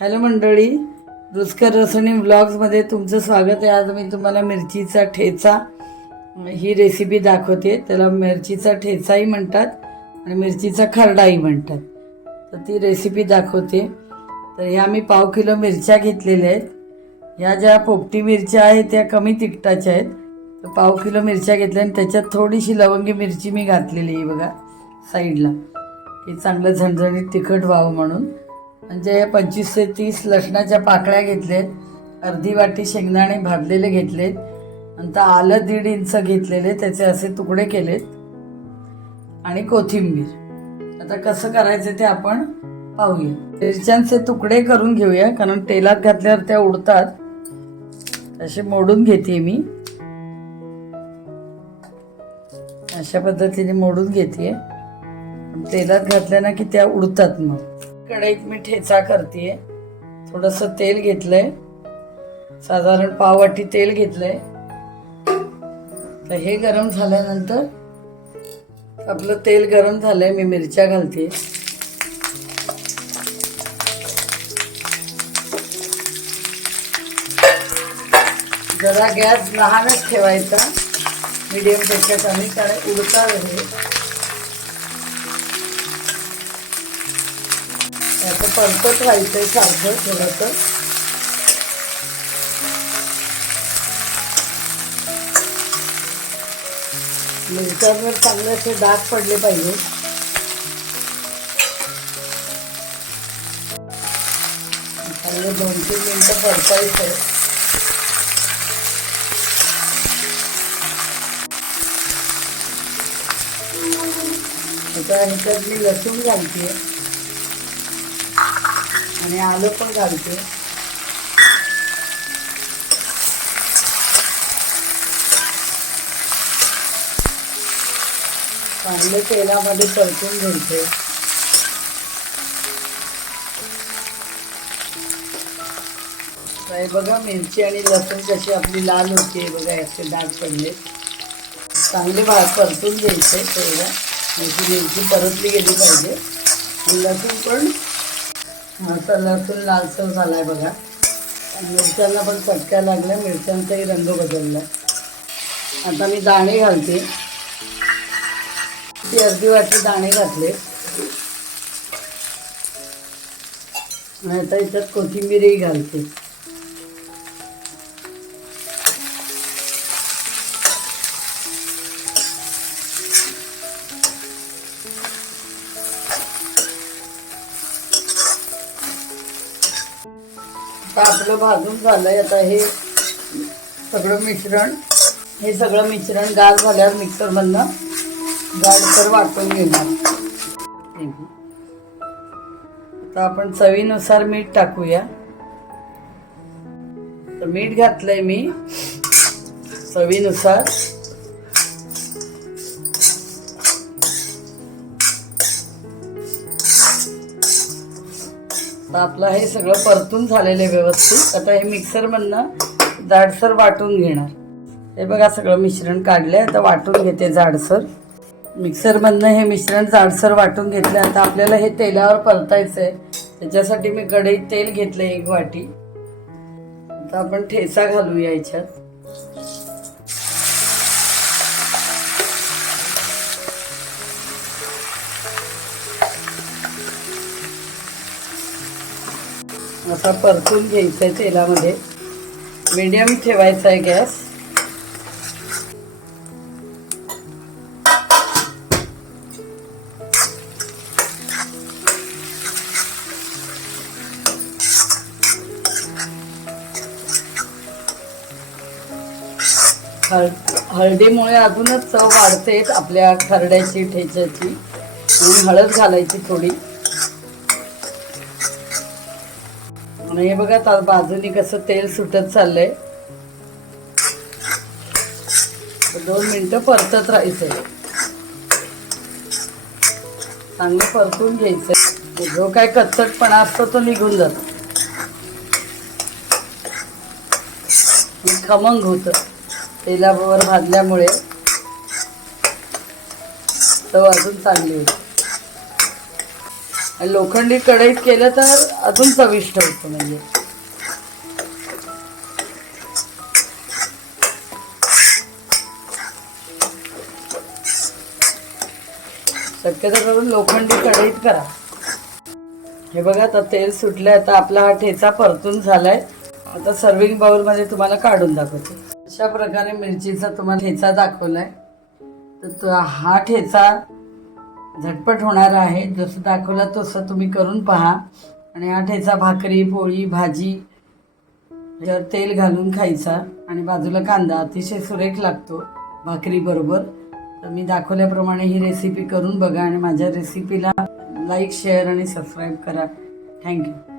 Hello मंडळी रुचकर रसोणी व्लॉग्समध्ये तुमचं स्वागत आहे. आज मी तुम्हाला मिरचीचा ठेचा ही रेसिपी दाखवते. त्याला मिरचीचा ठेचाही म्हणतात आणि मिरचीचा खरडाही म्हणतात. तर ती रेसिपी दाखवते. तर ह्या मी पाव किलो मिरच्या घेतलेल्या आहेत. ह्या ज्या पोपटी मिरच्या आहेत त्या कमी तिखटाच्या आहेत. तर पाव किलो मिरच्या घेतल्या आणि त्याच्यात थोडीशी लवंगी मिरची मी घातलेली आहे बघा साईडला. की चांगलं झणझणीत तिखट व्हावं म्हणून. म्हणजे पंचवीस ते तीस लसणाच्या पाकळ्या घेतलेत अर्धी वाटी शेंगदाणे भाजलेले घेतलेत नंतर आलं दीड इंच घेतलेले त्याचे असे तुकडे केलेत आणि कोथिंबीर. आता कसं करायचं ते आपण पाहूया. मिरच्यांचे तुकडे करून घेऊया कारण तेलात घातल्यावर त्या उडतात. असे मोडून घेते मी. अशा पद्धतीने मोडून घेते तेलात घातल्या ना की त्या उडतात मग. कढईत मी ठेचा करते थोडस तेल घेतलंय. साधारण पाववाटी तेल घेतलंय. तर हे गरम झाल्यानंतर आपलं तेल गरम झालंय मी मिरच्या घालते. जरा गॅस लहानच ठेवायचा. मीडियमपेक्षा कमी कारण उडता आहे आता परतत राहायचंय सारखं थोडंसं मिरच्यांवर चांगले असे डाग पडले पाहिजे. चांगले दोन तीन मिनटं परतायचं आता ह्याच्यात मी लसूण घालते. आणि आलं पण घालते चांगलं तेलामध्ये परतून घ्यायचे. काय बघा मिरची आणि लसूण कशी आपली लाल होते बघा असे दाग पडले. चांगले भा परतून घ्यायचे तेला म्हणजे मिरची परतली गेली पाहिजे. लसूण पण आता लसूण लालसर आहे बघा. मिरच्यांना पण पटक्या लागल्या मिरच्यांचाही रंग बदलला आता मी दाणे घालते. ती अर्धी वाटी दाणे घातले. आणि आता याच्यात कोथिंबीरही घालते. आपलं भाजून झालंय. आता हे सगळं मिश्रण हे सगळं मिश्रण गार झाल्यावर मिक्सरमधनं तर वाटून घेणार. आता आपण चवीनुसार मीठ टाकूया. तर मीठ घातलंय मी चवीनुसार. तर आपलं हे सगळं परतून झालेलं आहे व्यवस्थित. आता हे मिक्सरमधनं जाडसर वाटून घेणार. हे बघा सगळं मिश्रण काढलंय. आता वाटून घेते जाडसर. मिक्सरमधनं हे मिश्रण जाडसर वाटून घेतलं आता आपल्याला हे तेलावर परतायचं आहे त्याच्यासाठी मी कढईत तेल घेतलं एक वाटी. आता आपण ठेचा घालूया याच्यात. असा परतून घ्यायचं आहे तेलामध्ये मीडियम ठेवायचा आहे गॅस. हळ हळदीमुळे अजूनच चव वाढते आपल्या खरड्याची ठेच्याची. म्हणून हळद घालायची थोडी. आणि हे बघा आता बाजूनी कसं तेल सुटत चाललंय. दोन मिनटं परतत राहायचंय चांगलं परतून घ्यायचंय. जो काय कच्चटपणा असतो तो निघून जातो. खमंग होतं. तेलाबरोबर भाजल्यामुळे चव अजून चांगली होती. लोखंडी कढईत केलं तर अजून चविष्ट होतं म्हणजे. शक्यतो करून लोखंडी कढईत करा. हे बघा आता तेल सुटलंय आता आपला हा ठेचा परतून झालाय. आता सर्विंग बाउलमध्ये तुम्हाला काढून दाखवते. अशा प्रकारे मिरचीचा तुम्हाला ठेचा दाखवलाय. तर हा ठेचा झटपट होणारा आहे. जसं दाखवला तसं तुम्ही करून पहा. आणि हा ठेचा भाकरी पोळी भाजी यावर तेल घालून खायचा. आणि बाजूला कांदा अतिशय सुरेख लागतो भाकरीबरोबर तर मी दाखवल्याप्रमाणे ही रेसिपी करून बघा आणि माझ्या रेसिपीला लाईक शेअर आणि सबस्क्राईब करा. Thank you